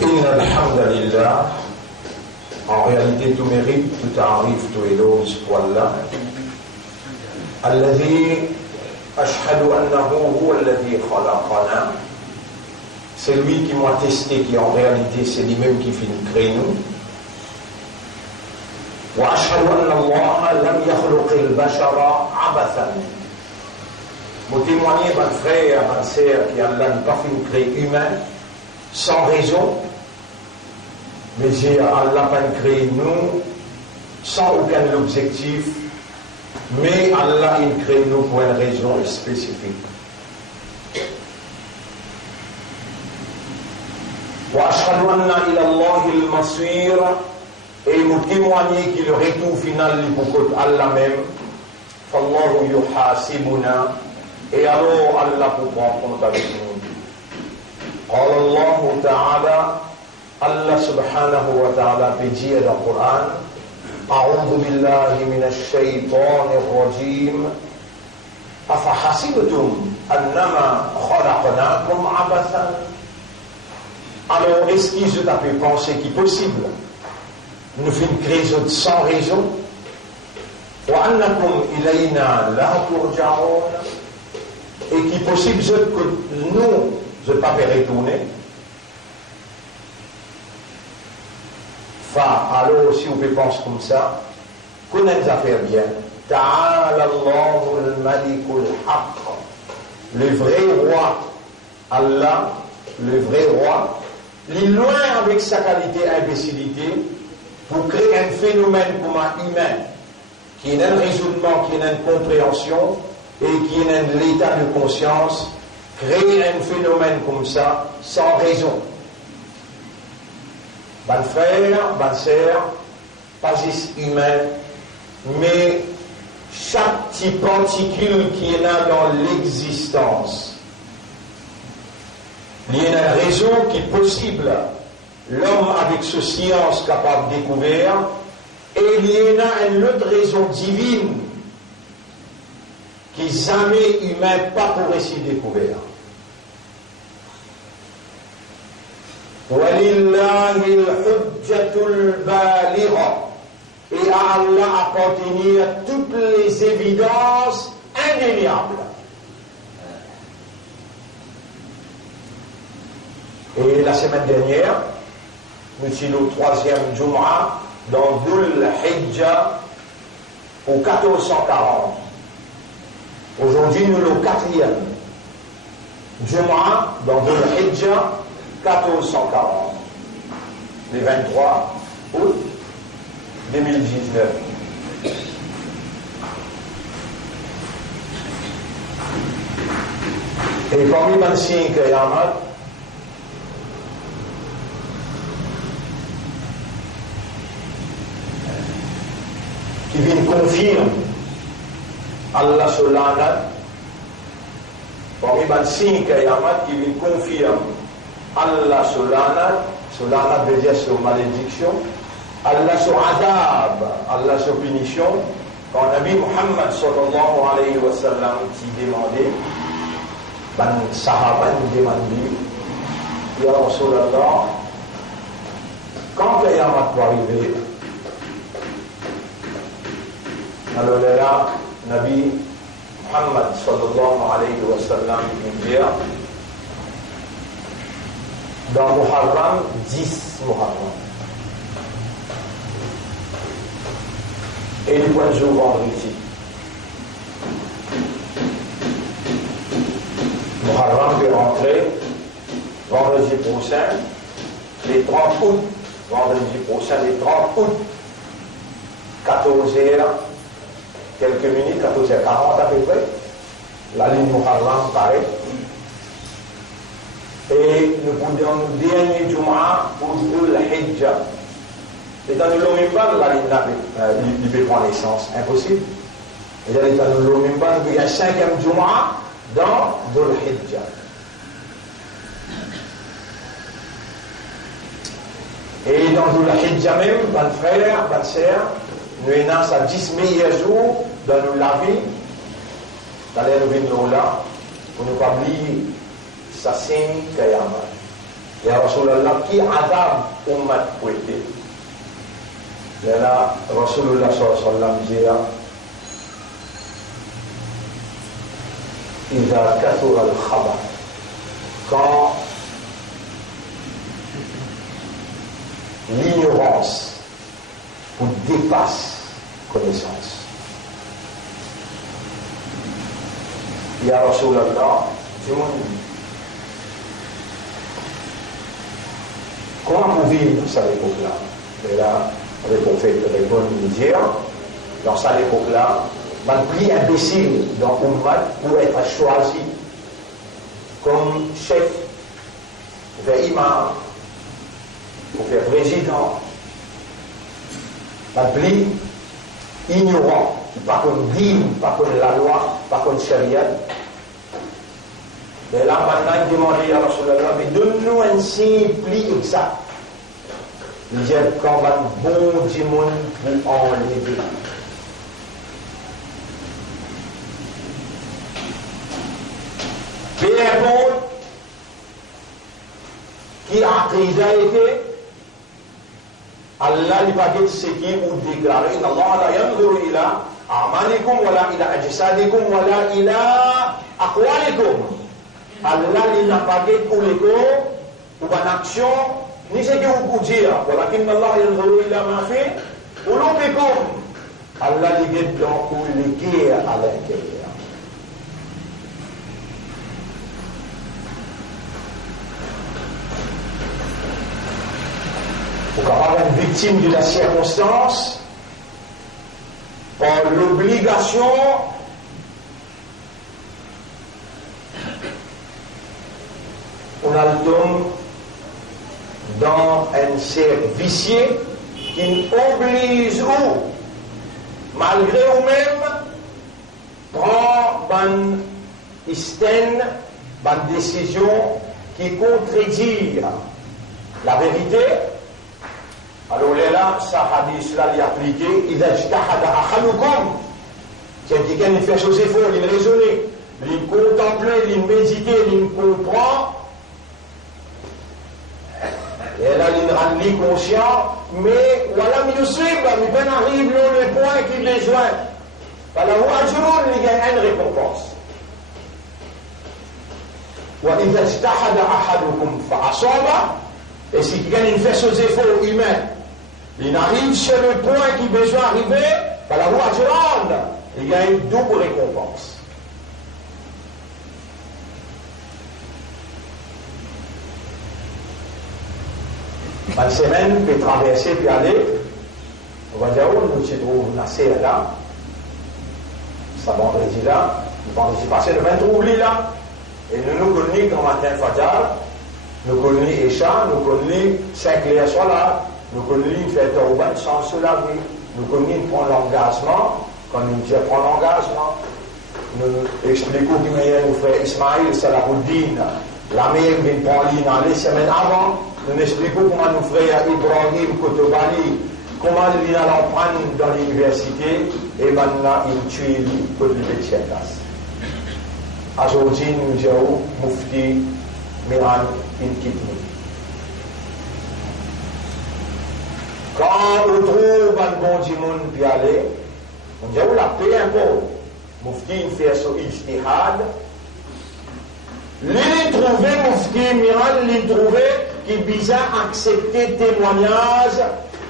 Inna alhamdulillah. En réalité, tout mérite, tout arrive, tout éloge pour Allah. Alladhi ashhadu annahu huwa alladhi khalaqana. C'est lui qui m'a testé, qui en réalité c'est lui-même qui fait nous créer nous. Wa ashhadu anna Allah lam yakhluq al-bashara abathan. Pour témoigner, mon frère, ma sœur, qui Allah n'a pas fait nous créer humains sans raison. Mais Allah n'a pas créé nous sans aucun objectif, mais Allah a créé nous pour une raison spécifique. Wa ashhadu anna ila Allah al-masir, et nous témoigner que le retour final est pour Allah même. Fallahu yuhasibuna, et alors Allah pour prendre compte avec nous. Qala Allah ta'ala, Allah subhanahu wa ta'ala peut dire dans le Coran, A'udhu billahi minash shaytanir rajim, Afahasibtum annama khalaqnakum abathan. Alors, est-ce que je t'ai pensé qu'il est possible nous faire une crise sans raison? Wa annakum ilayna la turja'un, et qu'il est possible que nous, je ne pas retourner. Alors, si vous pouvez penser comme ça, connaissez les affaires bien. Ta'ala Allahu al-Malikul Haqq. Le vrai roi, Allah, le vrai roi, il est loin avec sa qualité imbécilité pour créer un phénomène comme un humain qui a un raisonnement, qui a une compréhension et qui a un état de conscience, créer un phénomène comme ça sans raison. Ban frère, ban sœur, pas juste humain, mais chaque petit particule qui est là dans l'existence. Il y a une raison qui est possible. L'homme avec sa science capable de découvrir, et il y a une autre raison divine qui jamais humain pas pour essayer de découvrir. Walillahi al-hujjatul baligha, et à Allah appartenir toutes les évidences indéniables. Et la semaine dernière, nous sommes au 3e Jumu'ah dans Dhul Hijjah au 1440. Aujourd'hui, nous sommes au 4e Jumu'ah dans Dhul Hijjah 1440, le 23 août 2019. Et parmi les signes qu'il y a, qui viennent confirmer Allah Solana, parmi les signes qu'il y a, qui viennent confirmer Allah Solana veut dire sur malédiction, Allah sur adab, Allah sur punition. Quand Nabi Muhammad sallallahu alayhi wa sallam s'y demandait, ban sahaba nous demandait, Ya Rasulallah, quand Qiyamah va arriver? Alors là, Nabi Muhammad sallallahu alayhi wa sallam nous dit, dans Muharram, 10 Muharram. Et le point de jour vendredi. Muharram peut rentrer vendredi prochain, les 30 août, vendredi prochain, les 30 août, 14h, quelques minutes, 14h40 à peu près, la ligne Muharram paraît. Et nous pouvons le dernier Jumu'ah pour Dhul Hijjah. Et dans le Lomimban, la ligne il peut prendre naissance. Impossible. Et dans le Lomimban, il y a 5e Jumu'ah dans Dhul Hijjah. Et dans Dhul Hijjah même, ban frère, ban sœur, nous avons à 10 meilleurs jours dans la vie, dans les revenus là, pour ne pas oublier, ça signe Kayama. Et Rasulullah qui adab ummat pouété. Et là, Rasulullah sallallahu alayhi wa sallam dit إذا كثر الخبر quand l'ignorance vous dépasse connaissance. Ya Rasulallah, dis-moi, comment vous vivez dans cette époque-là? Et là, le prophète répond nous dire, dans cette époque-là, man plus imbécile dans Ummah pour être choisi comme chef, pour faire imam, pour faire président, man plus ignorant, pas comme dîme, pas comme la loi, pas comme charia. Mais là, maintenant, il demandait à Rasulallah, mais donne-nous un signe plus exact. Il dit, quand un bon démon pour enlever. Peu importe qui a été, Allah n'est pas ce qui vous déclare. Inna Allah la yanzuru ila a'malikum wa la ila ajsadikum wa la ila aqwalikum. Allah n'a pas dit pour les corps ou une action ni ce que vous pouvez dire. Walakin Allah yanzuru ila ma fi qulubikum. Allah dit donc pour les guerres à l'intérieur. Pour capable être victime de la circonstance par l'obligation on a le tombe dans un cercle vicieux qui oblige ou malgré vous-même prend une décision qui contredit la vérité. Alors là, ça hadith là, il est appliqué. Il a ijtahada ahadukum. C'est quelqu'un qui fait choses efforts, il raisonne, il contemple, il médite, il comprend. Et là, il rend conscient, mais voilà, il suit, il peut arriver le point qu'il a besoin. Voilà, il y a une récompense. وإذا اجتهد أحدكم فأصاب. Et si quelqu'un fait ses efforts humains, il arrive sur le point qu'il a besoin d'arriver, par la voie du rendre, il y a une double récompense. Une semaine peut traverser puis aller, on va dire où nous se trouvons assez là, ça vendredi là, nous vendredi passé le 23 oubli là, et nous connaissons comme matin Fadjar, nous connaissons Isha, nous connaissons 5 heures soir là, nous connaissons faire Tauban sans se laver, nous connaissons prendre l'engagement, quand nous disons prendre l'engagement, nous expliquons que nous fait Ismaïl Salahuddin, la mère qui prend l'île les semaines avant, nous expliquons comment nous frères Ibrahim Kotobali, comment il a l'emprunté dans l'université, et maintenant il tue pour le Tchétas. Aujourd'hui, nous disons Mufti Miran Inkitni. Quand on trouve un bon dimon puis aller, on dit la paix un peu. Mufti fait son ijtihad. L'île trouvé, Mufti Miran, l'île trouvé, qui bizarre accepter témoignage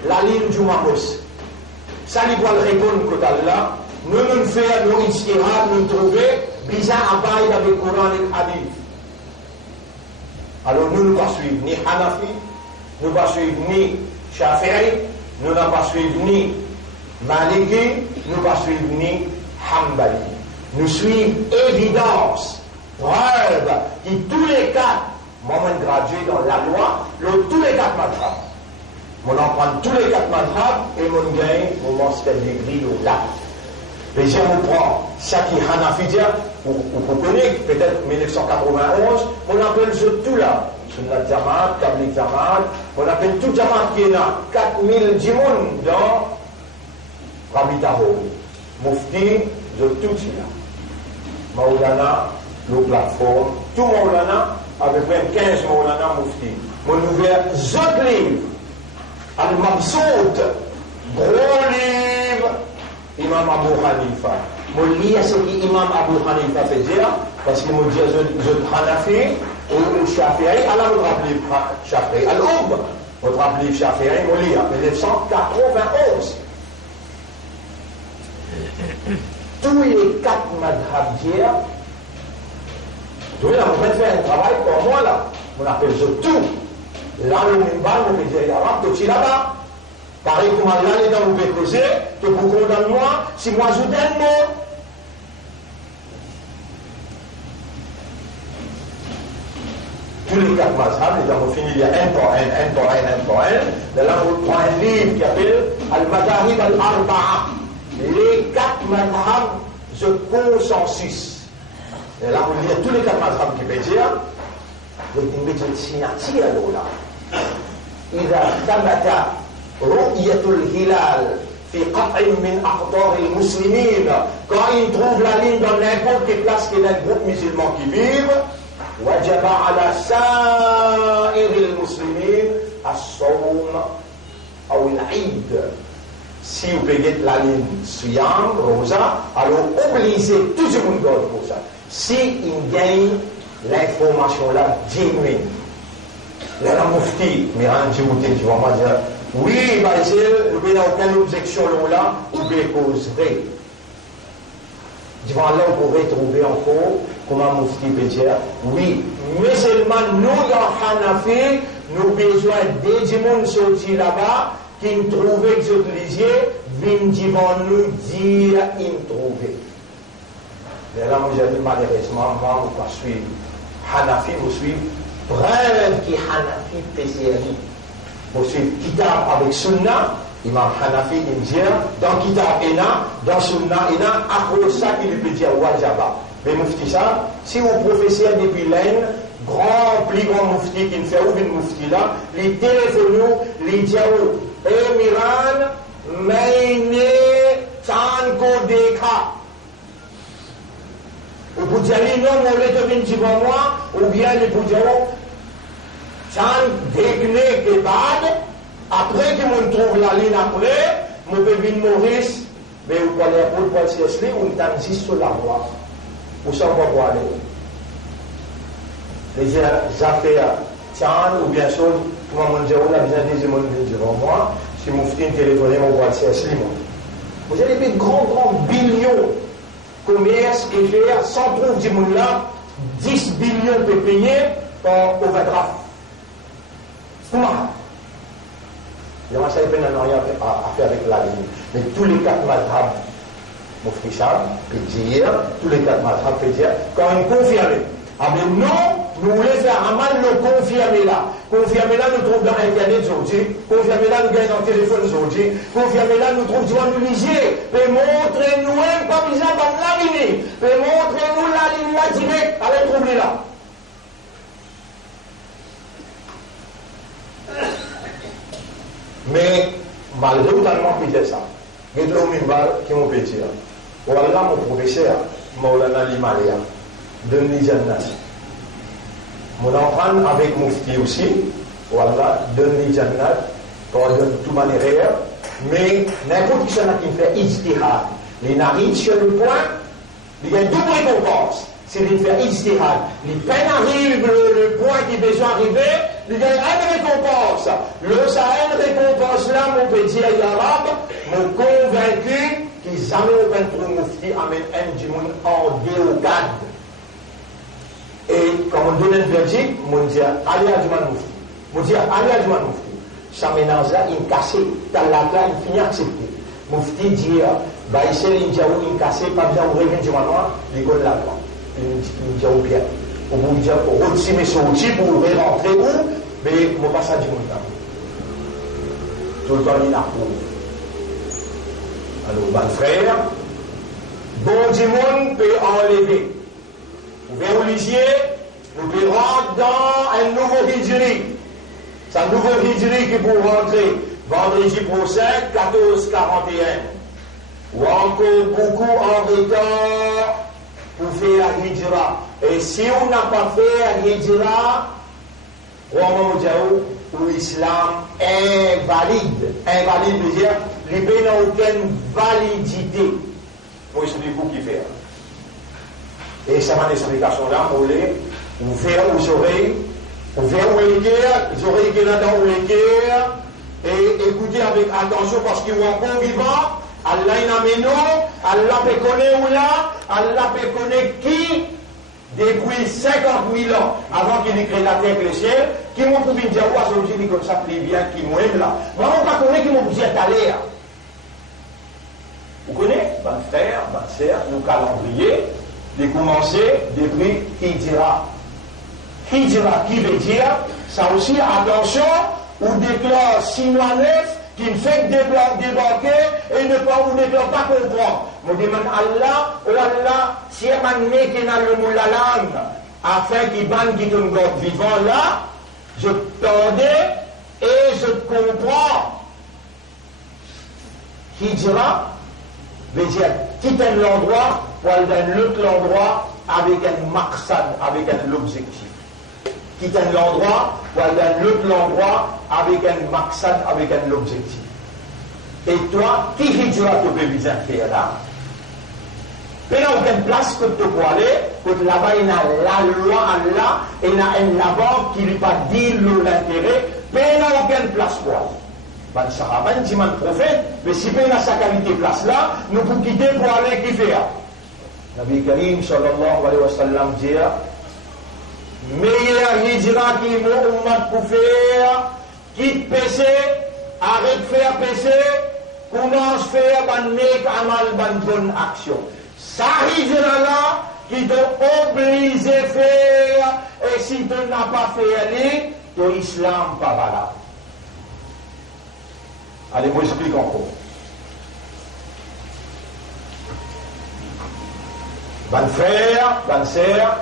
la ligne du Mamos. Ça, il doit le répondre côté Allah. Nous faisons nos ijtihad, nous trouver bizarre à bailler avec le Coran et le Hadith. Alors nous ne pas suivre ni Hanafi, nous ne pas suivre ni Shafi'i, nous ne pas suivre ni Maliki, nous ne pas suivre ni Hanbali. Nous suivons évidence, preuve, qui tous les quatre, moment gradué dans la loi, tous les quatre madhab. On en prend tous les quatre madhab et on gagne au master degree au lac. Et si on prend Shaki Hanafidia, vous connaissez peut-être 1991, on appelle ce tout là, Sunnat Jamaat, Tabligh Jamaat, on appelle tout Jamaat qui est là, 4000 djimoun dans Rabitaho, Mufti, de tout là. Maulana, le plateforme, tout Maulana, avec même 15 Maulana Mufti. Mon ouvert autres livres, Al-Mabsout, gros livre, Imam Abu Hanifa. Mon lire ce que Imam Abu Hanifa fait dire, parce que mon dit je Hanafi, ou Shafi'i, alors on rappelle Shafi'i, Al-Oub, on rappelle Shafi'i, mon lire, 1991. Tous les 4 madhab d'hier, tous les on va faire un travail pour moi là, on appelle ça tout. Là, le Mimban, on peut dire, il y a tout là-bas. Pareil comme Allah est dans le pécosé, que vous condamnez moi, si moi je donne moi. Tous les 4 mazhab, les gens ont fini il y a un par un. Là, on prend un livre qui s'appelle Al-Madahib al-Arba'a. Les 4 mazhab, je consensus. Et là, on lit tous les 4 mazhab qui peuvent dire, il y a une méthode signature là. إذا ثبت رؤية الهلال في قطع من أقطار المسلمين quand ils trouvent la ligne dans n'importe quelle place qu'il y a un groupe musulman qui vivent وجب على سائر المسلمين الصوم أو العيد. Si vous payez la ligne Siyam, Rosa, alors obligez tout le monde pour ça. Si ils gagnent l'information là genuine. Là, la Mufti, mais en Djibouti, tu vas me dire, oui, bah, il n'y a aucune objection là, ou bien causerait. Devant là, on pourrait trouver encore, comment Mufti peut dire, oui, mais seulement nous, dans Hanafi, nous avons besoin des gens sortis là-bas, qui nous trouvaient que vous utilisiez, viennent devant nous dire, ils nous trouvaient. Et là, moi, j'ai dit, malheureusement, moi, je ne pas suivre Hanafi, je suis preuve qui Hanafi PCRI. Vous suivez Kitab avec Sunna, Imam Hanafi indien, dans Kitab Ena, dans Sunna Ena, après ça, il peut dire Wajaba. Mais Mufti ça, si vous professez depuis l'Ain, plus grand Mufti qui ne fait aucun Mufti là, les téléphonons, les diaos, Miran, Maine, Tanko Deka. Ou pour dire, non, on est devenu devant moi, ou bien les pour dire, Chan Degné Kebad, après que je trouve la ligne après, je peux venir Maurice, mais vous pouvez aller pour le CSL, ou il t'en sur la voie. Où ça on va aller? Les affaires, Chan, ou bien sûr, comment on dit, on a besoin des gens devant moi, si mon frère téléphoné, on va le CSL. Vous avez des grands billions. Commerce et faire, sans trouver du monde là, 10 billions de payer par overdraft. Comment? Il y a ça, il n'y a rien à faire avec la ligne. Mais tous les 4 madhab, mon frère, peut dire, tous les 4 madhab peut dire, quand on confirme. Ah mais non, nous voulons faire un mal le confirmer là. Confirmer là, nous trouvons dans Internet aujourd'hui. Confirmer là, nous gagnons dans le téléphone aujourd'hui. Confirmer là, nous trouvons devant nous liser. Mais montrez-nous un pas bizarre dans la ligne. Mais montrez-nous la ligne là direct. Allez trouver là. Mais malgré totalement pété ça, il y a des gens qui m'ont pété. Voilà mon professeur, Maulana Limalia, de Nijannat. Mon enfant avec Mufti aussi, voilà, de Nijannat, pour de toute manière, mais n'importe qui qui fait ijtihad, il arrive sur le point, il y a une double récompense. C'est de faire ijtihad. Les peines arrivent, le point qui est besoin d'arriver, il y a une récompense. Ça a une récompense là, mon petit arabe, m'ont convaincu qu'ils jamais au peintre Mufti amène un du monde en déocade. Et quand on donne une verdict, on dit allez à Duman Mufti. On dit allez à Duman Mufti. Ça mélange là, il casse, dans la classe, il finit accepté. Mufti dit, bah, il s'est dit, il casse, pas besoin de revenir du manoir, il donne la loi. Il dit au bien. Au bout de dire, aussi, mais son outil pour rentrer où, mais on va passer à du monde là. Tout le temps, il a pour. Alors, mon frère, bon du monde peut enlever. Vous verrez au lycée, nous pouvons rentrer dans un nouveau hijri. C'est un nouveau hijri qui pour rentrer vendredi prochain, 14-41. ou encore beaucoup en retard pour faire la hijra. Et si on n'a pas fait la hijra, on va dire que l'islam est invalide. Invalide veut dire qu'il n'a aucune validité. Moi, je dis pour qui faire. Et ça m'a une explication là, vous voulez, vous faire aux oreilles, vous faire les oreilles qui sont dans les cœurs, et écoutez avec attention parce qu'ils sont encore vivants. Allah il a Allah peut connaître où là, Allah peut connaître qui, depuis 50 000 ans, avant qu'il ait créé la terre et le ciel, qui m'ont pu dire, ouais, c'est aujourd'hui comme ça, plus bien, qui m'aime là. Moi, on ne connaît pas qui m'ont pu dire, t'allez. Vous connaissez, ben frère, ben sœur, nous calendrier, de commencer depuis Hijra. Hijra, qui veut dire, ça aussi, attention, ou déclare 6 mois 9, qui me fait débarquer et ne pas comprendre. Je demande Allah, oh Allah, si elle m'a mis qui n'a le mot la langue, afin qu'il banne qui donne God vivant là, je t'ordais et je comprends. Hijra veut dire quitter l'endroit pour aller dans l'autre endroit avec un maqsad, avec un objectif. Quitter l'endroit pour aller dans l'autre endroit avec un maqsad, avec un objectif. Et toi, qui hijra tu peux bien faire là? Il n'y a aucune place que tu peux aller, que là-bas il y a la loi Allah, et il y a un là-bas qui ne pas dit l'intérêt, mais il n'y a aucune place pour aller. Ben, ça va pas dire le prophète, mais si il y a sa qualité place là, nous pouvons quitter pour aller qui faire. Nabi Karim sallallahu alayhi wa sallam dit, meilleur hijra qui mon ummat pour faire, quitte péché, arrête de faire péché, commence à faire ban nek amal ban bonne action. Ça hijra là qui t'oblige à faire, et si tu n'as pas fait, ton islam pas valable. Allez, moi j'explique encore. Ban frère, ban sœur,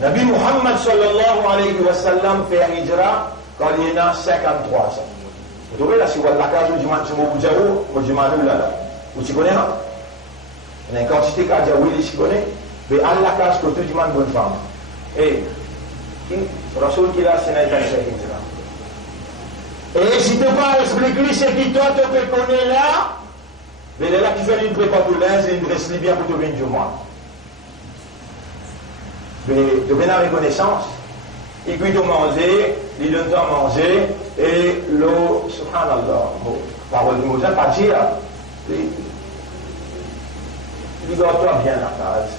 Nabi Muhammad sallallahu alayhi wa sallam fait hijra quand il a 53 ans. Vous trouvez là, si vous avez la case où je m'en là. Vous connaissez là? Il y a une quantité de Djaoui, vous connaissez? Mais à la case que tout le monde bonne femme. Et, Rasoul qui l'a, c'est un hijra. Et si tu ne peux pas expliquer ce qui toi te connaît là, mais là qui fait une prépa pour l'inz et une dresse bien pour te venir du mois. Mais de venir à reconnaissance, il cuit de manger, il donne à manger, et l'eau, subhanallah, parole de Moussa, pas dire, il doit toi bien la case,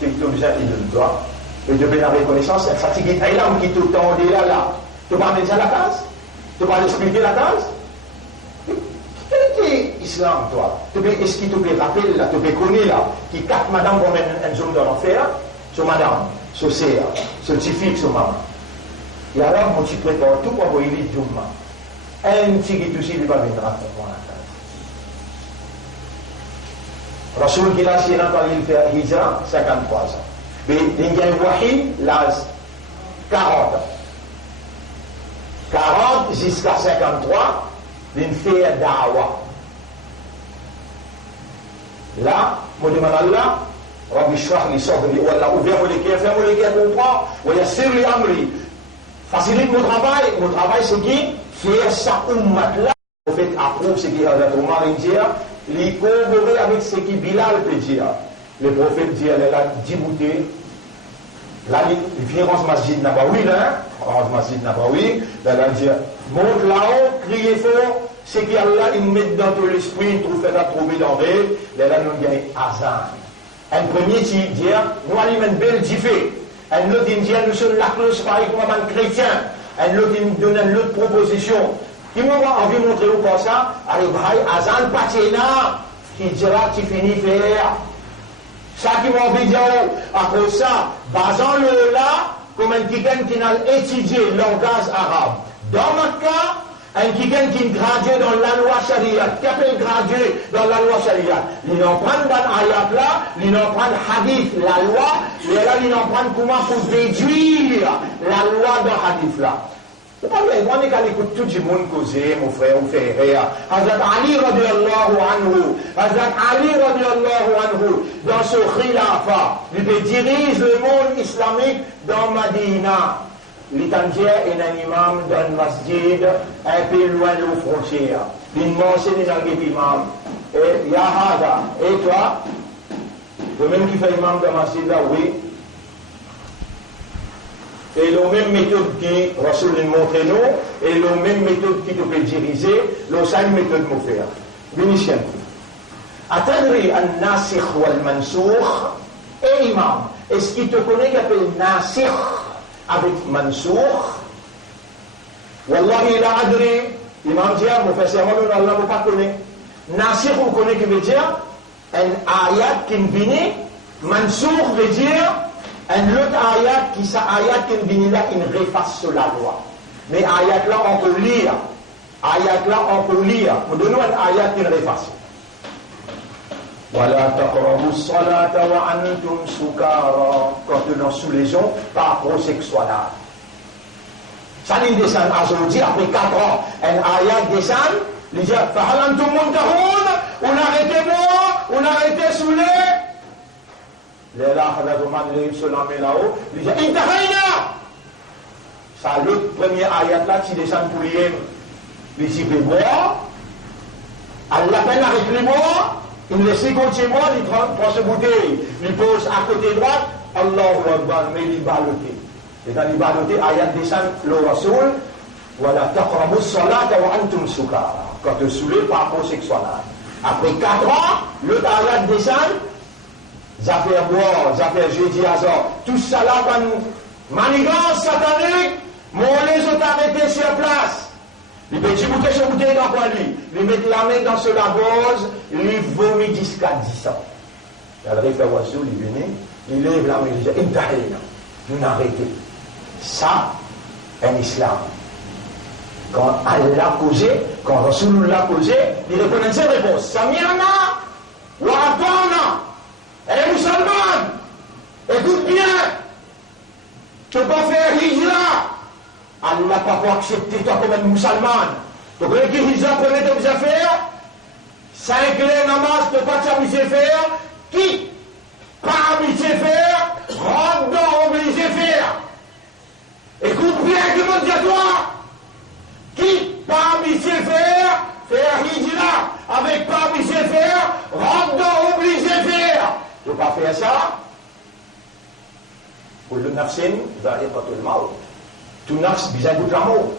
c'est que tu besoin, il donne toi, et de venir à reconnaissance, c'est fatigué, il y a un qui te tendait là, tu parles déjà la case? Tu vas expliquer la case? Quel est l'islam, toi? Est-ce qu'il te peut rappeler, là, tu peux connaître, là, qui quatre madame vont mettre un zoom dans l'enfer, sur madame, sur sœur, sur petit fils, sur maman. Et alors, moi, tu prépares tout pour envoyer les zooms. Un petit qui aussi, il va venir à la case. Rasoul qui l'a, c'est là, quand il fait hijra, 53 ans. Mais il y a un wahi, l'âge 40 ans. 40 jusqu'à 53, il fait dawa. Là, je demande à Allah, Rabbi Shrah li Sadri, ou Allah, ouvre-moi les cœurs, ferme-moi les cœurs, comprends, ou yassir li amri. Facilite mon travail c'est qui? Faire ça ummat-là. Le prophète approuve ce qui est Hazrat Omar dit, il corroborer avec ce qui Bilal peut dire. Le prophète dit, elle a 10 bouteilles. Là, il vient dans ce masjid Nabawi, là, dans ce masjid Nabawi, là, il dit, monte là-haut, criez fort, c'est qu'Allah, il met dans ton esprit, il trouve à trouver dans l'œil, là, nous gagnons Azan. Un premier, il dit, nous allons une belle diffé. Un autre, il dit, nous sommes la cloche, pareil comme un chrétien. Un autre, il nous donne une autre proposition. Qui m'a envie de montrer où comme ça, allez, Azan, Patina, qui dira, tu finis faire. Ça qui m'a envie de dire, après ça, basant-le là, comme un quelqu'un qui a étudié le langage arabe. Dans notre cas, un quelqu'un qui est gradué dans la loi sharia, qui appelle gradué dans la loi sharia, il en prend dans l'ayat là, il en prend hadith, la loi, et là il en prend comment pour déduire la loi dans hadith là. On est qu'à l'écoute tout le monde causer, mon frère, ou frère. Hazrat Ali radiallahu anhu, Hazrat Ali radiallahu anhu, dans ce khilafa, il dirige le monde islamique dans Madina. L'Itandier est un imam d'un masjid un peu loin de nos frontières. Il m'enseigne dans l'imam. Et Yahada, et toi, le même qui fait imam de masjid là, oui. Et la même méthode qui Rasoul nous montre nous, et la même méthode qui te peut diriger, la seule méthode nous faire. Vénitien. Atadri al-nasikh wal-mansoukh, et imam, est-ce qu'il te connaît qu'il appelle nasikh avec mansoukh? Wallahi la adri, imam dit, mon frère, c'est moi, Allah ne pas connaître. Nasikh, vous connaissez qui veut dire un ayat qui vient, mansoukh veut dire un autre ayat qui sa ayat qui vient là, il refasse sur la loi. Mais ayat là, on peut lire. Ayat là, on peut lire. Nous donnons un ayat qui refasse. Voilà, taqrabu salata wa antum sukara. Quand tu es sous les gens, pas pro-sexuel. Ça nous descend aujourd'hui, après 4 ans, un ayat descend. Il dit, Fahal antum muntahoun, on arrêtez moi, on arrêtez sous les. Les là, les se l'emmènent là-haut. Il dit, Intahayna. Ça, le premier ayat là, qui descend pour lui. Il dit, moi, Allah peine avec les mots, il laisse continuer moi, il prend ce bouteille, il pose à côté droite, Allahu Akbar, mais il baloté. Et dans les baloté, ayat descend le Rasoul, voilà, taqrabu salata wa antum sukara. Quand tu es saoulé par homosexuel. Après 4 ans, le ayat descend, ça fait boire, ça fait jeudi hasard, tout ça là, manigance satanique, mon les autres arrêtés sur place. Les petits bouteilles sur bouteille dans quoi lui? Ils mettent la main dans ce lavose, ils vomit jusqu'à 10 ans. Il y a le référentiel, il vient, il lève la main, il dit, Intahayna, nous arrêtez. Ça, un islam. Quand Allah causé, quand Rasulullah causé, il répond cette réponse. Sami'na wa ata'na. Elle est musulmane. Écoute bien. Tu ne peux pas faire hijra. Allah n'a pas accepté toi comme une musulmane. Tu connais qui hijra prenait tes affaires? 5 les namaz, tu ne peux pas t'amuser faire. Qui? Pas amuser faire. Rentre dans obligé faire. Écoute bien que mon Dieu toi. Qui parmi ses faire hijra, avec parmi ses faire, rentre dans obligé faire. Tu ne peux pas faire ça. Pour le nafsin, vous allez pas tout le mal. Tout nafs, bizarre de l'amour.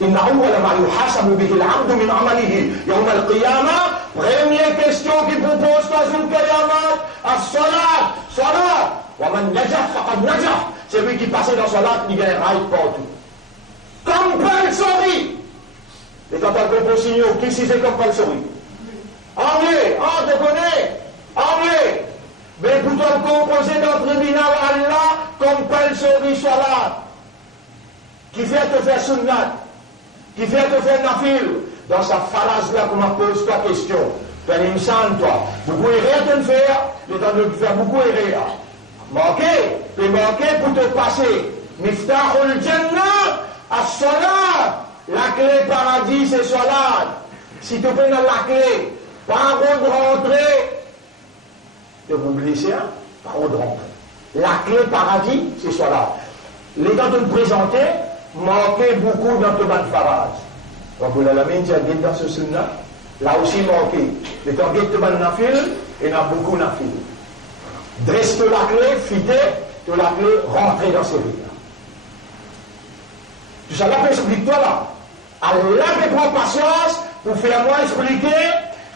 إن أول ما يحاسب به العبد من عمله يوم القيامة. Première question qui propose dans une qiyamah, as-salat, salat. ومن نجح فقد نجح. Celui qui passait dans salat, il gagne right partout. Compulsory. Et quand on compose signaux, qui c'est compulsory? Anglais, te connais? Anglais. Mais pour te composer dans le tribunal Allah, compulsory salat. Qui fait te faire sunnat? Qui fait te faire nafil? Dans sa phrase là, qu'on m'a pose ta question. Tu es une sainte, toi. Beaucoup errer de le faire, le temps de le faire beaucoup errer. Manquer, tu manquer pour te passer. Miftahul Jannah. As-salat, la clé paradis c'est salat. Si tu prends la clé, par où de rentrer, tu vous blessez, hein? Par où de rentrer. La clé paradis c'est salat. Les temps de te présenter, manquer beaucoup dans ton ban farage. Rabbul Alamin, tu as dit dans ce sunnah, là aussi manquer. Les temps de te ban nafil, il y en a beaucoup nafil. Dresse-toi la clé, fidé, tu la clé, rentrer dans ce livre. Tu sais, Allah peut expliquer toi là. Allah peut prendre patience pour faire moi expliquer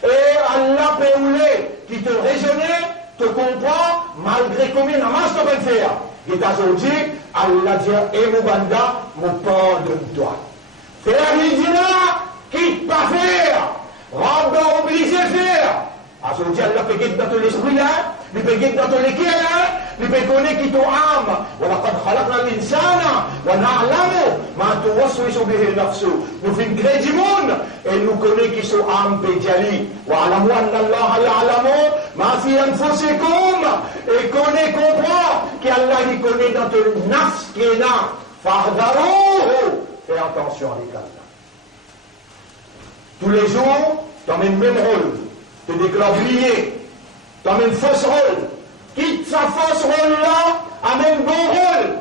et Allah peut rouler qui te raisonner, te comprend malgré combien de namaz tu peux faire. Et t'as dit, Allah dit, et mon banda, mon pardonne-toi. Faire l'idina, quitte pas faire. Rendre obligé faire. Aujourd'hui, Allah peut guider dans ton esprit là, il peut guider dans ton équipe là, il peut connaître qui ton âme. وَلَقَدْ خَلَقْنَا الْإِنسَانَ وَنَعْلَمُ مَا تُوَسْوِسُ بِهِ نَفْسُ. Nous faisons gré du monde et nous connaissons qui sont âme pédiali. وَعَلَمُوا أَنَّ اللَّهَ يَعْلَمُ مَا فِي أَنفُسِكُمْ. Et comprend qu'Allah il connaît dans ton nafs qui est là. فَاحْذَرُوهُ. fais attention avec Allah. Tous les jours, tu amènes le même rôle. Tu déclares oublié. Tu amènes fausse rôle. Quitte sa fausse rôle-là, amène bon rôle.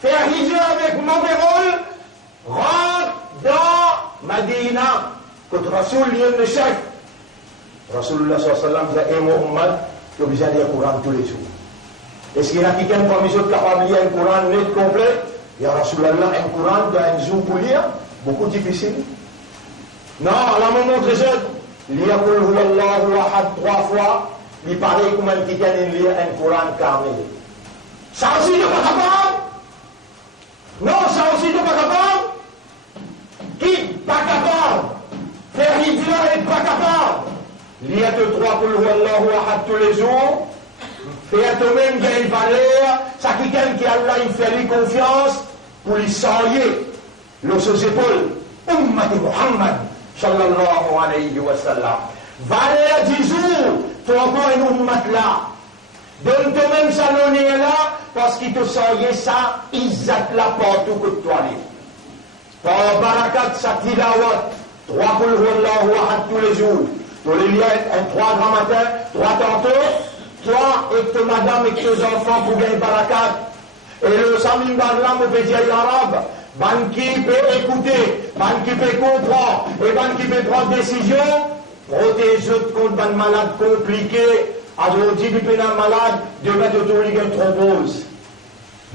Fais un hijra avec mauvais rôle. Rentre dans Madina. Quand Rasoul vient le chef. Rasulullah sallallahu alayhi wa sallam dit, Muhammad, tu as besoin de lire le Coran tous les jours. Est-ce qu'il y a quelqu'un parmi eux capable de lire un Coran net complet? Il y a Rasulullah, un Coran dans un jour pour lire, beaucoup difficile. Non, Allah me montre ça. Lire Qul huwallahu ahad 3 fois, il paraît comme quelqu'un de lire un Coran carmé. Ça aussi, tu n'es pas capable? Non, ça aussi, tu n'es pas capable? Qui? Pas capable. Faire hijra n'est pas capable. Lire que 3 Qul huwallahu ahad tous les jours. Faire toi-même une valeur. C'est quelqu'un qui Allah il fait lui confiance pour lui sailler ses épaules. Ummat Muhammad sallallahu alayhi wa sallam. Valeur du jour. Tu as encore une ummat là. Donne toi-même ça l'honneur là parce qu'il te saille ça. Izzat là partout que toi allais. Par barakat sa tilawat. 3 Qul huwallahu ahad tous les jours. Tu les lis un 3 grand matin, 3 tantôt. Toi et tes madame et tes enfants pour gagner barakat. Et le Samim Barlam peut dire l'arabe. Ban qui peut écouter, ban qui peut comprendre, et ban qui peut prendre décision. Protéger contre ban malade compliqué. Aujourd'hui, tu peux être malade, demain tu te ligue une thrombose.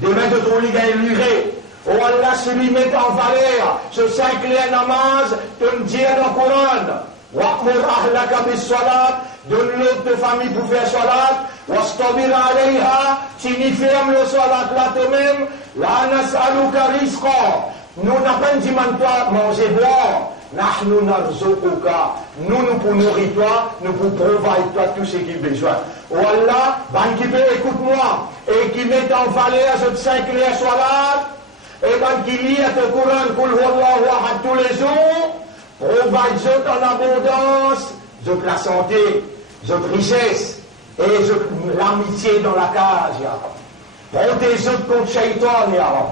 Demain tu te ligue un luré. Oh Allah se lui met en valeur. Ce 5 clés namaz, tu me dis dans le Coran. Wa'mur ahlaka bis salat. Donne-le de famille pour faire salat. Wastabir alayha. Signifie le salat là toi-même. La nas'aluka rizqa. Nous n'avons pas dit toi manger boire. Nahnu narzuquka. Nous pour nourrir toi, nous pour provide toi tout ce qu'il a besoin. Oh Allah, ban qui peut écoute-moi et qui met en valeur cette 5 clés salat. Et ban qui lit le Coran Qul huwallahu ahad tous les jours. Provide en abondance, la santé, la richesse et l'amitié dans la case, ya Rab. Protège contre Shaitan, ya Rab.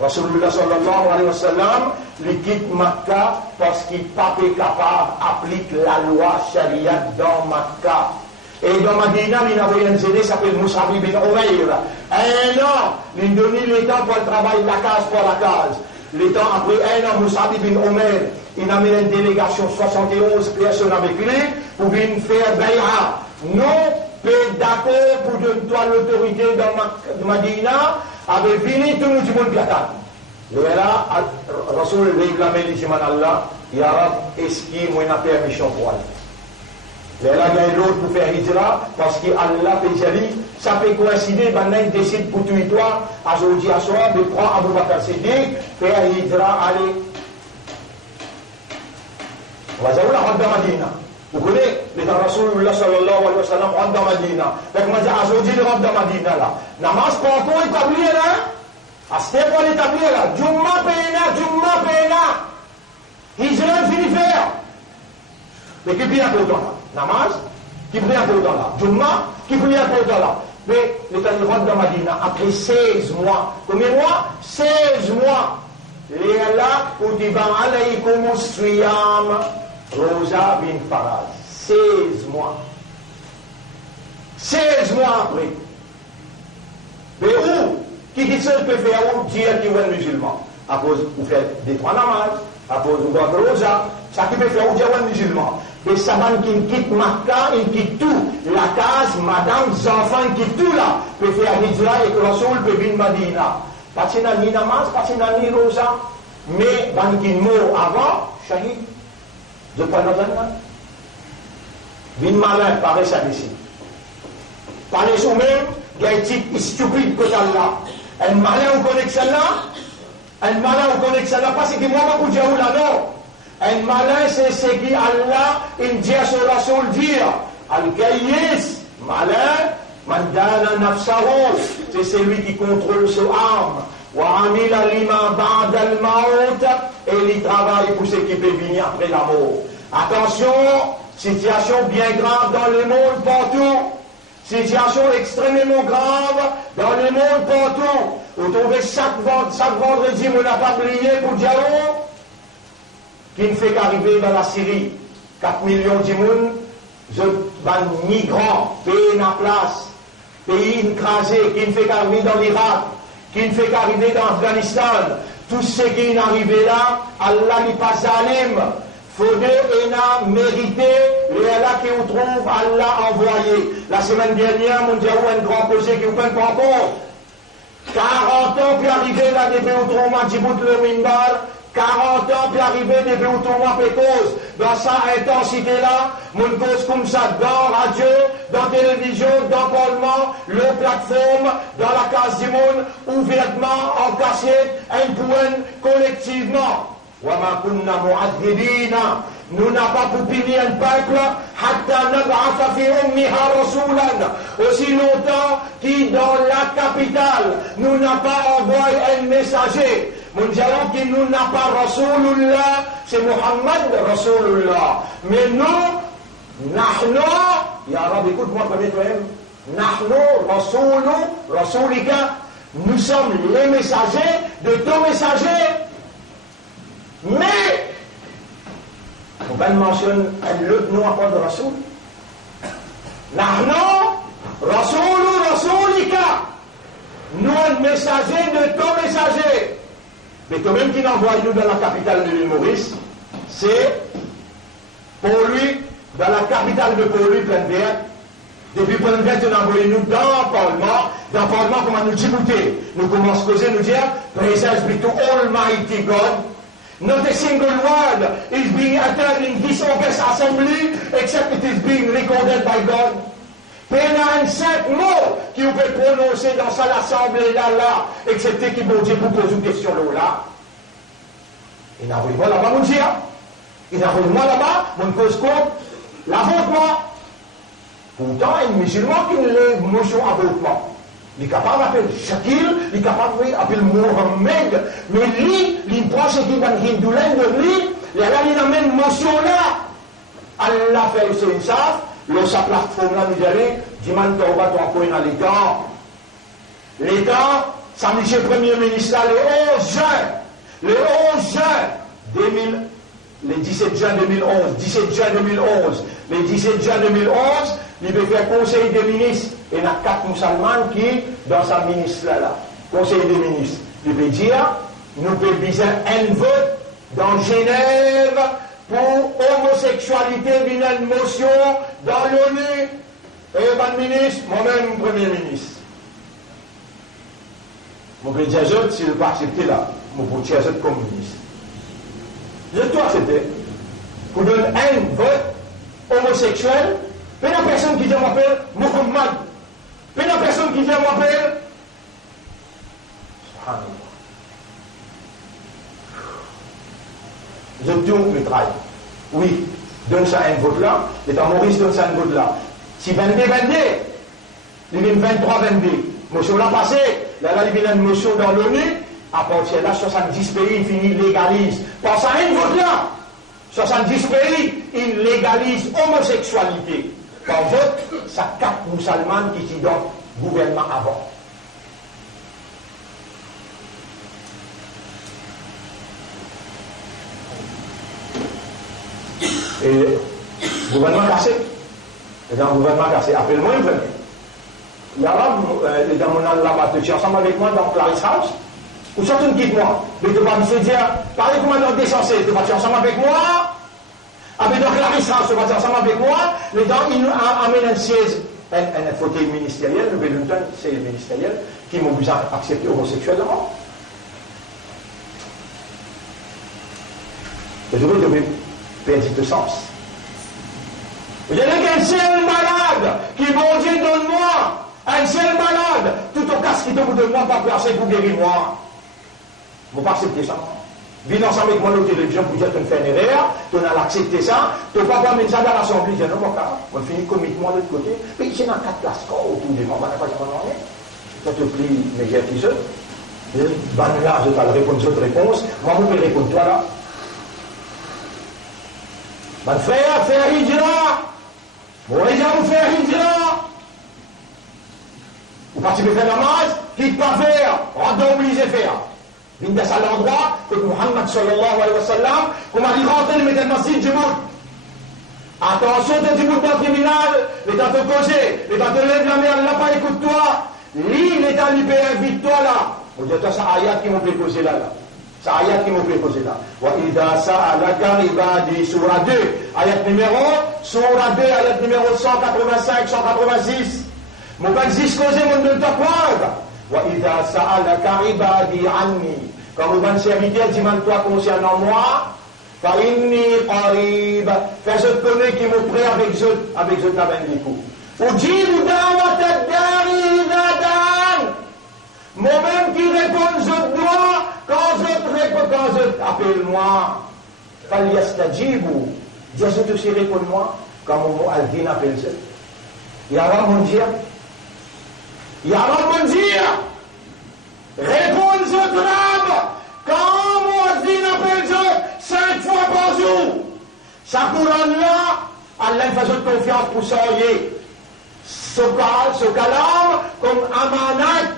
Rasulullah sallallahu alayhi wa sallam, il quitte Makkah parce qu'il n'est pas capable d'appliquer la loi Sharia dans Makkah. Et dans Madina, il y a un zéné qui s'appelle Mus'ab ibn Umayr. Un an, il donne le temps pour le travail de la case pour la case. Le temps après un an, Mus'ab ibn Umayr, il a mis une délégation 71 personnes avec lui pour venir faire Bay'a. Nous, sommes d'accord pour donner toi l'autorité dans Madina, avec venu tout le monde qui est là. Rasoul réclamé les chemins d'Allah, Ya Rab, est-ce qu'il y a une permission pour aller? Il y a l'autre pour faire hijra, parce qu'Allah péjali, ça peut coïncider, maintenant il décide pour tuer toi, aujourd'hui à soir, de prendre Abu Bakr Siddiq, faire hijra, aller. On va dire, on rentre dans Madina. Vous connaissez, les Rasulullah sallallahu alayhi wa sallam rentre dans Madina. Donc on va dire, aujourd'hui il rentre dans Madina là. Namaz pas encore établi là. À ce point établi là. Jumma pena. Hijra fini faire. Mais qui prie important là? Namaz, qui prie important là? Jumma, qui prie important là? Mais l'État il rentre dans Madina après 16 mois. Combien de mois? 16 mois. Et là, Kutiba alaykumus siyam. Rosa bin Faraz. 16 mois. 16 mois après. Mais où? Qui seul peut faire où dire qu'il est musulman? À cause vous faites des 3 namaz, à cause vous faites Rosa, ça qui peut faire où dire qu'il est musulman. Mais ça va qui quitte Makkah, il quitte tout. La case, madame, les enfants, il quitte tout là. Peut faire Hijra et que Rasoul peut venir Madina. Pas de ni namaz, pas de ni Rosa. Mais, ban qui mort avant, Shahid. Je prends notre là. Vin malin, paraît ça ici. Parlez vous-même, il y a un type stupide que là. Un malin, on connaît que celle-là. Un malin, on connaît que celle-là. Parce que moi, je ne sais pas non. Un malin, c'est ce qui Allah, il dit à son Rasoul dire. Al-Gayyis, malin, mandana nafsahu, c'est celui qui contrôle son âme. Wa amila lima ba'da al-maut, et il travaille pour ce qui peut venir après la mort. Attention, situation bien grave dans le monde partout. Situation extrêmement grave dans le monde partout. Vous trouvez chaque vendredi, on n'a pas prié pour Diallo, qui ne fait qu'arriver dans la Syrie. 4 millions de monde, des migrants, pays en place, pays écrasés, qui ne fait qu'arriver dans l'Irak, qui ne fait qu'arriver dans l'Afghanistan. Tout ce qui est arrivé là, Allah n'est pas zalim. Faudrait et mérité, et là qui on trouve, Allah envoyé. La semaine dernière, mon Dieu, un grand posé qui vous prenne pas compte. 40 ans puis arriver là, depuis au tournoi Djibouti le Minbar, 40 ans puis arriver depuis au tournoi Pécose. Dans sa intensité-là, mon cause comme ça, dans radio, dans télévision, dans Parlement, le plateforme, dans la case du monde, ouvertement, en cassette, un point, collectivement. Nous n'avons pas pour punir un peuple aussi longtemps que dans la capitale nous n'avons pas envoyé un messager. Mon Dieu qui nous n'a pas Rasulullah, c'est Muhammad Rasulullah. Mais nous, nahnu, ya Rabbi, écoute-moi premier toi-même, nahnu Rasulika, nous sommes les messagers de ton messager. Mais, on va mentionner un autre nom à part de Rasoul. Nahnu, Rasulika. Nous, un messager de ton messager. Mais toi-même qui n'envoie nous dans la capitale de l'île Maurice, c'est pour lui, dans la capitale de pour lui, plein vert. Depuis plein vert, on a envoyé nous dans le Parlement, comment nous Djibouti. Nous commençons à causer, nous dire, Praise be to Almighty God. Not a single word is being uttered in this august assembly except it is being recorded by God. Pas un seul mot qui vous peut prononcer dans cette assemblée là, excepté qui bon Dieu vous pose une question là. Il n'a pas là-bas, mon Dieu. Il n'a pas là-bas, mon cause compte, l'avortement. Pourtant, un musulman qui ne lève motion avortement. Il est capable d'appeler Shakil, il est capable d'appeler Mohamed, mais lui, il prend ce qui est dans le hindoulen de lui, il a même mention là. Allah fait le Seinsaf, le sa plateforme là, nous allons, Diman Tauba, tu as encore dans l'État. L'État, ça me dit le Premier ministre là, le 11 juin, le 17 juin 2011, le 17 juin 2011, il veut faire conseil des ministres. Et il y a 4 musulmans qui, dans sa ministre là, conseil des ministres, il veut dire, nous pouvons viser un vote dans Genève pour homosexualité d'une motion dans l'ONU. Et le ministre, moi-même, Premier ministre. Je peux dire, si je ne peux pas accepter là, je peux dire comme ministre. Je dois accepter. Pour donner un vote homosexuel, mais la personne qui dit m'appelle Muhammad. Mais la personne qui dit m'appelle Subhanallah. Je tourne le travail. Oui, donne ça un vote là. L'État Maurice donne ça un vote là. Si 22, il vient 23, 22. Motion l'a passé. Là, il vient une motion dans l'ONU. À partir de là, 70 pays finissent légalise. Parce à un vote là. 70 pays, ils légalisent l'homosexualité. Par vote, ça 4 musulmans qui sont dans le gouvernement avant. Et le gouvernement cassé. Et dans le gouvernement cassé, appelle-moi, il venait. Il y a là, dans mon là-bas, tu es ensemble avec moi dans Clarisse House. Ou surtout quitte-moi. Mais tu vas me dire, parlez comme un ordre décensé, tu vas ensemble avec moi. Ah, mais donc Clarisse House, tu vas ensemble avec moi. Mais dans, il amène un siège, un fauteuil ministériel, le Wellington, c'est ministériel, qui m'oblige à accepter homosexuellement. Et je veux devais perdre de sens. Il y a un seul malade qui, mon Dieu, donne-moi. Un seul malade, tout au casque qui te vous donne-moi, pas placer pour guérir moi. Vous ne pouvez pas accepter ça. Viens ensemble avec moi à la télévision pour dire que tu fais une erreur, tu as accepté ça, tu ne peux pas mettre ça dans l'assemblée. Je dis non, on finit committement de l'autre côté. Mais il y a 4 places autour des membres, on n'a pas de je te prie, mes gars qui sont. Là, je vais répondre à votre réponse. Moi, vous pouvez répondre toi là. Frère, faire hijra. Bon, les gens, vous faire hijra. Quand tu veux faire namaz, quitte pas faire, rendons obligé faire. Vine à l'endroit que Muhammad sallallahu alayhi wa sallam, qu'on a dit rentrer le mettre le masjid Djibout. Attention, t'es Djibout dans le criminel, l'état te causé, l'état te lève la main, Allah pas écoute-toi. Lui, l'état lui paye, invite-toi là. On dit, toi, ça ayat qui m'ont fait causer là. Ça ayat qui m'ont fait causer là. Wa idha sa'alaka ibadi, surah 2, ayat numéro, surah 2, ayat numéro 185, 186. Mon pas existe causer, mon ne t'a preuve. Wa idha sa'alaka ibadi anni. Quand vous venez serviteur, dis-moi-toi concernant moi. Fa inni qarib. Fais je te connais qui me prêt avec je t'amène du coup. Ujibu da'wata dari idadan. Moi-même qui réponds, je dois, quand je réponds, quand je appelle-moi. Fal yastajibu. Dis je aussi réponds-moi. Quand mon mot al-din appelle ça. Ya Rab mon Dieu. Ya Rab mon Dieu. Réponds je grave. Quand mon din appelle ça 5 fois par jour. Ça couronne là, Allah fait de confiance pour ça. Ce calame comme amanat.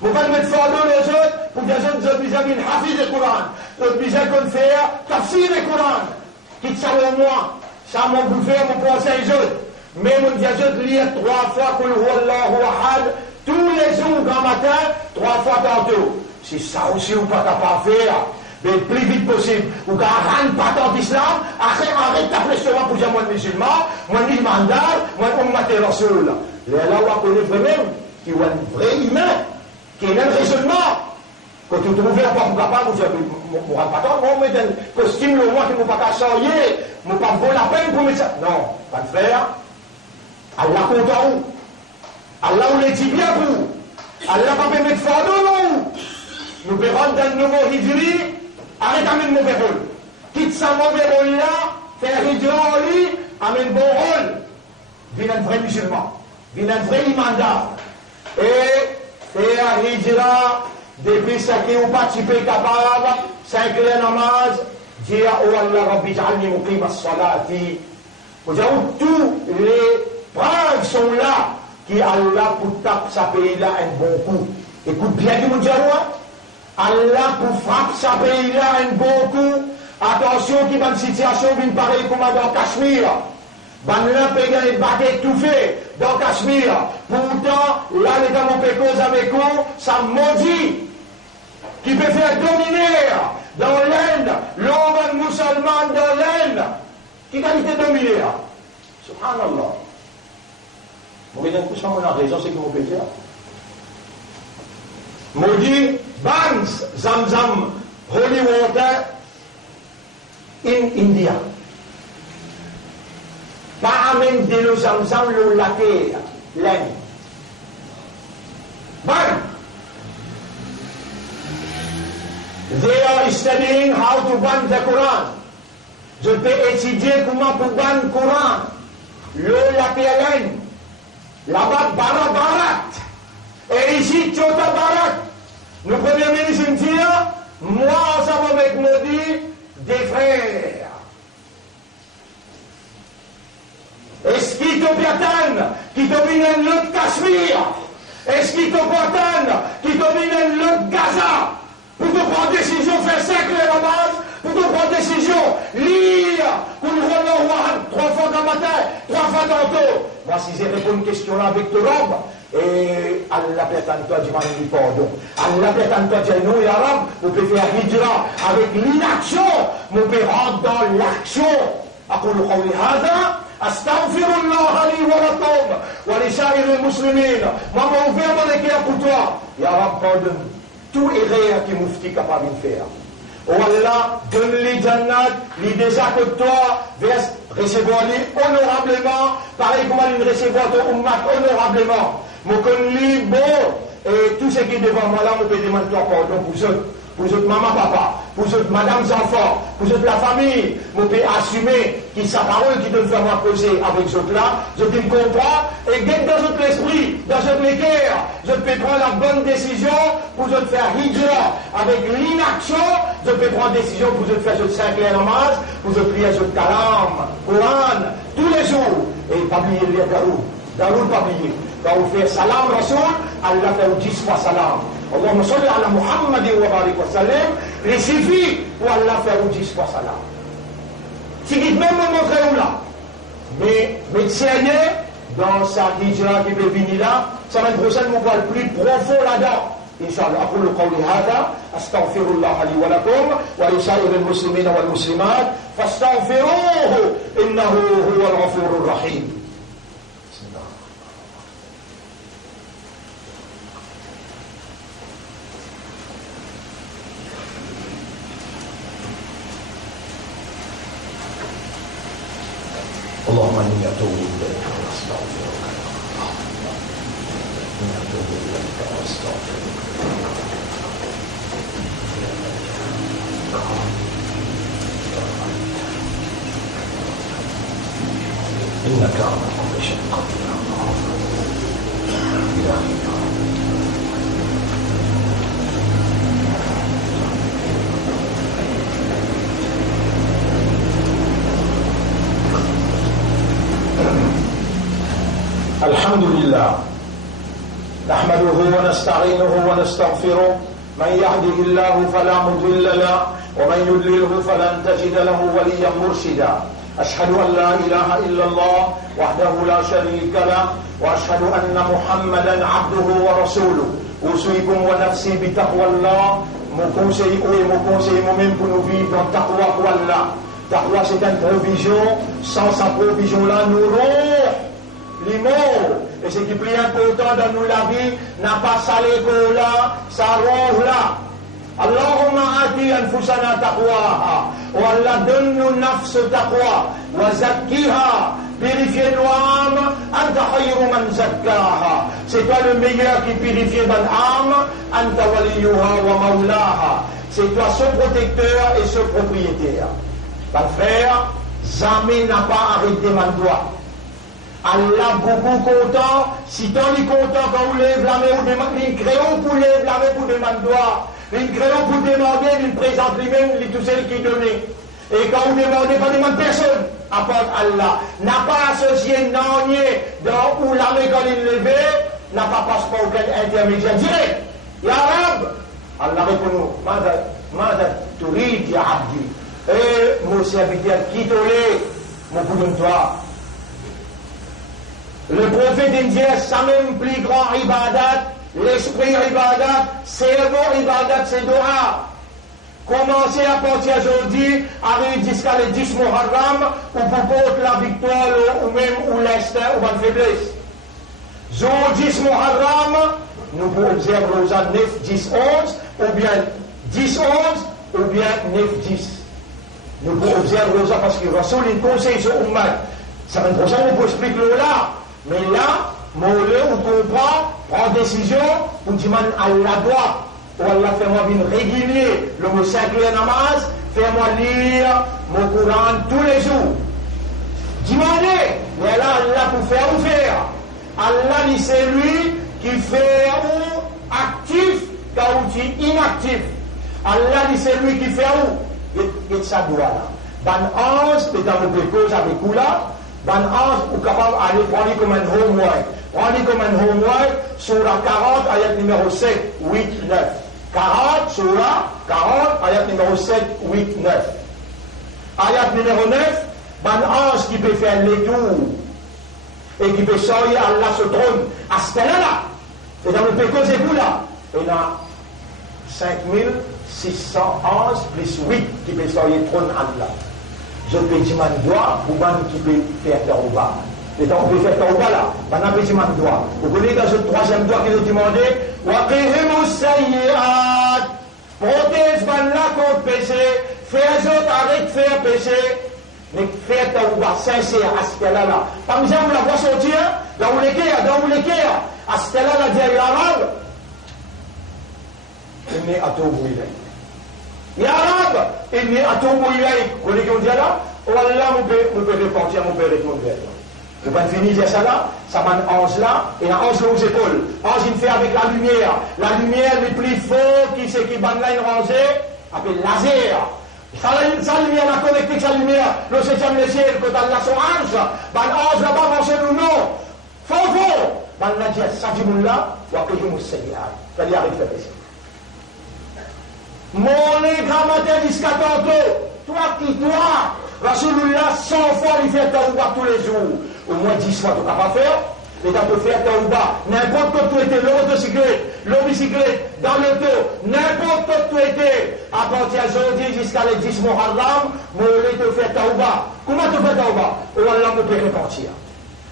Vous pouvez mettre fardeau les autres pour que les autres obligent une hafiz du Coran. Obligent qu'on fait tafsir du Coran. Quitte ça au moins. Ça m'a bouffé, mon conseil les autres. Mais mon Dieu, lire 3 fois Kul Huwallahu Ahad tous les jours grand matin, 3 fois tantôt. Si ça aussi ou pas capable de faire, le plus vite possible, ou qu'à rendre pas tant d'islam, arrête ta pression pour dire moi musulman, moi l'imandar, moi ummaté rasoul. Là où on connaît vraiment, qui est un vrai humain, qui est un raisonnement. Quand tu trouves un pas capable, vous dites, moi pas tant, moi mettre un costume, le moi qui ne m'a pas changer, ne pas vaut la peine pour mettre ça. Non, pas de faire. Allah compte en où? Allah ou les dit bien pour. Allah pas permettre de faire de nous. Nous pouvons rentrer dans le nouveau hijri, arrête d'amener le mauvais rôle. Quitte sa mauvais rôle là, faire hijri en lui, amène bon rôle. Viens un vrai musulman, viens un vrai imandar. Et faire hijra, depuis ce qui ou pas tu peux capable, 5 heures namaz, dire oh Allah Rabbi j'alni muqim as-salati. Vous savez, tous les preuves sont là, qui Allah pour taper sa pays là un bon coup. Écoute bien du monde Allah pour frapper sa pays là un bon coup. Attention qui va une situation d'une pareille comme dans Cachemire. Ban là pégan et baguette tout fait dans Cachemire. Pourtant, là les gars m'ont fait cause avec eux, ça maudit. Qui peut faire dominer dans l'Inde, l'homme musulman dans l'Inde. Qui qualité dominer? Subhanallah. Vous voyez, tout ça, on a raison, c'est que vous pouvez faire. Maudit, bans, zamzam, holy water in India. Pas amène de le zamzam, le laké, l'Inde. Ban. They are studying how to ban the Quran. Je peux étudier comment pour ban le Coran. Le laké l'Inde. Là-bas, Barat. Et ici, Chota Barat. Le Premier ministre me dit, moi, ensemble avec Modi, des frères. Est-ce qu'il te piatane qui domine le Cachemire? Est-ce qu'il te piatane qui domine le Gaza? Pour te prendre décision, faire 5 heures à base, pour te prendre décision, lire, pour le voir 3 fois dans le matin, 3 fois tantôt. Moi, si j'ai répondu une question là avec ton robe, et Allah prétend toi du mani pardon. Allah prétend toi du nous et arabe, vous pouvez faire hijra avec l'inaction, vous pouvez rentrer dans l'action. أقول قولي هذا أستغفر الله لي ولكم ولسائر المسلمين. Moi, mon ouvert mon équerre pour toi. Ya Rab, pardonne tout erreur qui Moufti est capable de faire. Oh Allah, donne-les Jannat, les déjà que toi, recevoir-les honorablement, pareil comme il recevoir ton ummat honorablement. Mon connais bon, et tout ce qui est devant moi là, on peut demander toi pardon pour eux. Pour eux, maman, papa, pour eux, madame, enfants, pour eux, la famille, on peut assumer qui sa parole qui donne faire moi causer avec eux là, je te comprends, et dès dans votre esprit, dans votre cœur, je peux prendre la bonne décision pour je faire hijra avec l'inaction, je peux prendre décision pour je faire ce 5 heures namaz, pour je prier ce kalam, Coran, tous les jours, et pas oublier les Daroud pas oublier. Quand vous faites salam Rasoul, Allah fait 10 fois salam. Allahumma salli ala Muhammadin wa barik wa sallam. Il suffit pour Allah faire 10 fois salam. Si vous même me montrer où là. Mais médecin, dans sa hijra qui peut venir là, semaine prochaine, on voit le plus profond là-dedans. Inch'Allah, أقول قولي هذا أستغفر الله لي ولكم ولسائر المسلمين والمسلمات فاستغفروه إنه هو الغفور الرحيم. اللهم إني أتوب إليك وأستغفرك. إني أتوب إليك وأستغفرك. إنك على كل شيء قدير. إلهي الحمد لله نحمده ونستعينه ونستغفره من يهده الله فلا مضل له ومن يضلله فلن تجد له وليا مرشدا أشهد أن لا إله إلا الله وحده لا شريك له وأشهد أن محمدا عبده ورسوله أوصيكم ونفسي بتقوى الله mon conseil moi-même pour nous vivre dans taqwa pour Allah. Taqwa c'est une provision, sans sa provision là nous aurons les mots. Et ce qui est plus important dans nous la vie, n'a pas salé que là, ça ronge là. Allahumma ati anfusana taqwaha. Wa Allah donne-nous nafs taqwa. Wa zakkiha. Purifier nos âmes. Anta khayru man zakkaha. C'est toi le meilleur qui purifie notre âme. Anta waliyuha wa maulaha. C'est toi ce protecteur et ce propriétaire. Mon frère, jamais n'a pas arrêté mon doigt. Allah beaucoup content, si tant est content quand vous lève la main, il créons pour lève la main pour demander droit, il créons pour demander, il présente lui-même, il tout celle qui donne. Et quand vous demandez, pas demande personne, à part Allah, n'a pas associé n'anier dans où la main quand il levait, n'a pas passeport aucun intermédiaire direct. Ya Rab, Allah répond nous, Mada turid ya abdi. Et mon serviteur, qui te l'est, mon coup de toi. Le prophète indien, sa même plus grand ibadat, l'esprit ibadat, cerveau ibadat, c'est dua. Commencez à partir d'aujourd'hui, arrive jusqu'à les 10 Muharram, ou pour porter la victoire, ou même ou l'instinct, ou la faiblesse. Jour 10 Muharram, nous pouvons observer aux 9, 10, 11, ou bien 10, 11, ou bien 9, 10. Nous pouvons observer aux parce que Rasoul, il conseille sur Ummah. Semaine prochaine, on peut expliquer le là. Mais là, mon lieu où comprend, prend décision, pour dire Allah doit, ou Allah fait-moi venir régulier, le mot 5 namaz, fais-moi lire mon Coran tous les jours. Demandez, mais là, Allah pour faire ou faire. Allah, c'est lui qui fait ou actif, quand on dit inactif. Allah, c'est lui qui fait où. Et ça doit là. Ban 11, c'est dans le cause avec vous là. Ban 11, ou capable d'aller prendre comme un homework. Prendre comme un homework, surah 40, ayat numéro 7, 8, 9. 40, surah 40, ayat numéro 7, 8, 9. Ayat numéro 9, ban 11 qui peut faire les tours et qui peut sortir Allah se trône à ce là. Et dans le pécose et vous là, il y a 5611 plus 8 qui peut sortir trône Allah. Je peux dire mon doigt pour man qui peut faire Taouba. Et donc on peut faire Taouba là, on peut dire mon doigt. Vous voyez dans ce troisième doigt qui nous demandait, Waqihimu sayyi'at, protège man là contre péché, fais autres arrête de faire péché, mais faire Taouba sincère à ce qu'elle a là. Par exemple, vous la voix sortir, dans où l'équerre, à ce qu'elle a là, dit l'arabe, il n'est à Taouba. Ya Rab, inni atubu ilayk. Vous voyez qu'on dit là? Oh Allah, vous pouvez répondre, vous pouvez répondre. Vous pouvez finir ça là, ça m'a 11 là, et la 11 aux épaules. 11 il fait avec la lumière. La lumière les plus forte qui c'est qui banne là une rangée, appelle laser. Sa lumière la connecté avec sa lumière, le 7e ciel, quand Allah son ange, ban 11 là-bas, pensez nous non. Faux. Sajimullah wa qihimus sayyi'at. Kali arif terus. Molé grammaire discatanto. Toi qui toi, Rasulullah 100 fois il fait tawba tous les jours. Au moins 10 fois tu capable faire. Et tu peux faire tawba. N'importe où tu étais, le motocyclette, le bicyclette, dans l'auto, n'importe où tu étais, à partir d'aujourd'hui jusqu'à le 10 Muharram, molé te fait tawba. Comment tu fais tawba? Oh Allah me peut repentir.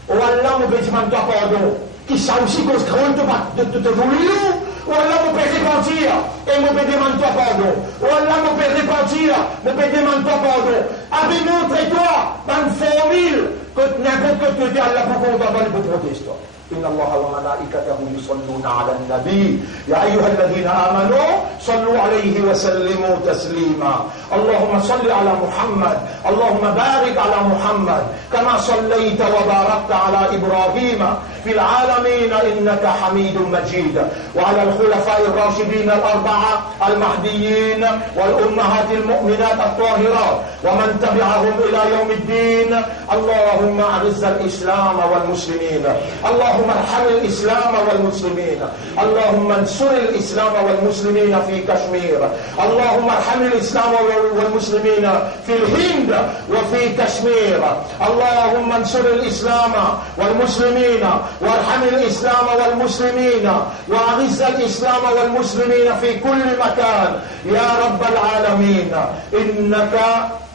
Oh Allah me peut demander pardon. Qui ça aussi cause grande de te vouloir. Oh Allah me peut repentir et me peut demander pardon. Oh Allah me peut repentir, me peut demander pardon. Avec montre-toi dans une formule que n'importe que tu es Allah pour qu'on t'envoie pour protester. إن الله وملائكته يصلون على النبي يا أيها الذين آمنوا صلوا عليه وسلموا تسليما اللهم صل على محمد اللهم بارك على محمد كما صليت وباركت على إبراهيم في العالمين إنك حميد مجيد وعلى الخلفاء الراشدين الأربعة المهديين والأمهات المؤمنات الطاهرات ومن تبعهم إلى يوم الدين اللهم أعز الإسلام والمسلمين اللهم ارحم الإسلام والمسلمين اللهم انصر الإسلام والمسلمين في كشمير اللهم ارحم الإسلام والمسلمين في الهند وفي كشمير اللهم انصر الإسلام والمسلمين وارحم الإسلام والمسلمين وأعز الإسلام والمسلمين في كل مكان يا رب العالمين إنك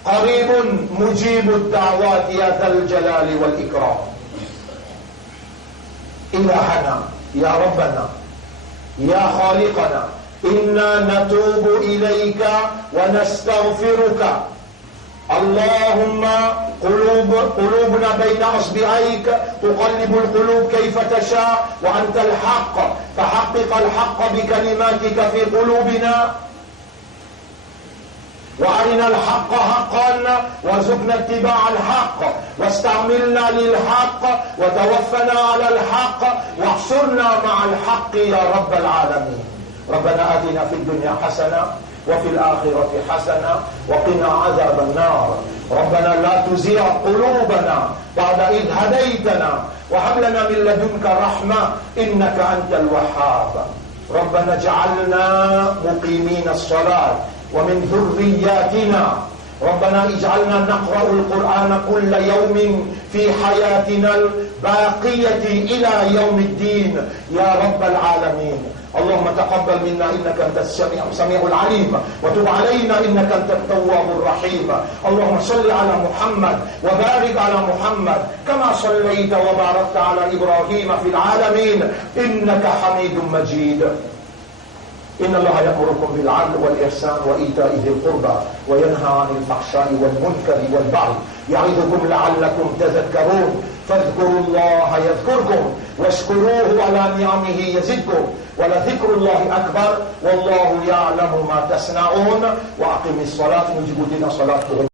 قريب مجيب الدعوات يا ذا الجلال والإكرام إلهنا يا ربنا يا خالقنا إنا نتوب إليك ونستغفرك اللهم قلوبنا بين أصبعيك تقلب القلوب كيف تشاء وأنت الحق فحقق الحق بكلماتك في قلوبنا وأرنا الحق حقا وارزقنا اتباع الحق واستعملنا للحق وتوفنا على الحق واحشرنا مع الحق يا رب العالمين ربنا آتنا في الدنيا حسنة وفي الآخرة حسنة وقنا عذاب النار ربنا لا تزيغ قلوبنا بعد إذ هديتنا وهب لنا من لدنك رحمة إنك أنت الوهاب ربنا اجعلنا مقيمين الصلاة ومن ذرياتنا ربنا اجعلنا نقرأ القرآن كل يوم في حياتنا الباقية إلى يوم الدين يا رب العالمين اللهم تقبل منا إنك أنت السميع العليم وتب علينا إنك أنت التواب الرحيم اللهم صل على محمد وبارك على محمد كما صليت وباركت على إبراهيم في العالمين إنك حميد مجيد إن الله يأمركم بالعدل والإحسان وإيتاء ذي القربى وينهى عن الفحشاء والمنكر والبغي يعظكم لعلكم تذكرون فاذكروا الله يذكركم واشكروه على نعمه يزدكم ولذكر الله أكبر والله يعلم ما تصنعون وأقم الصلاة نجيب دين صلاة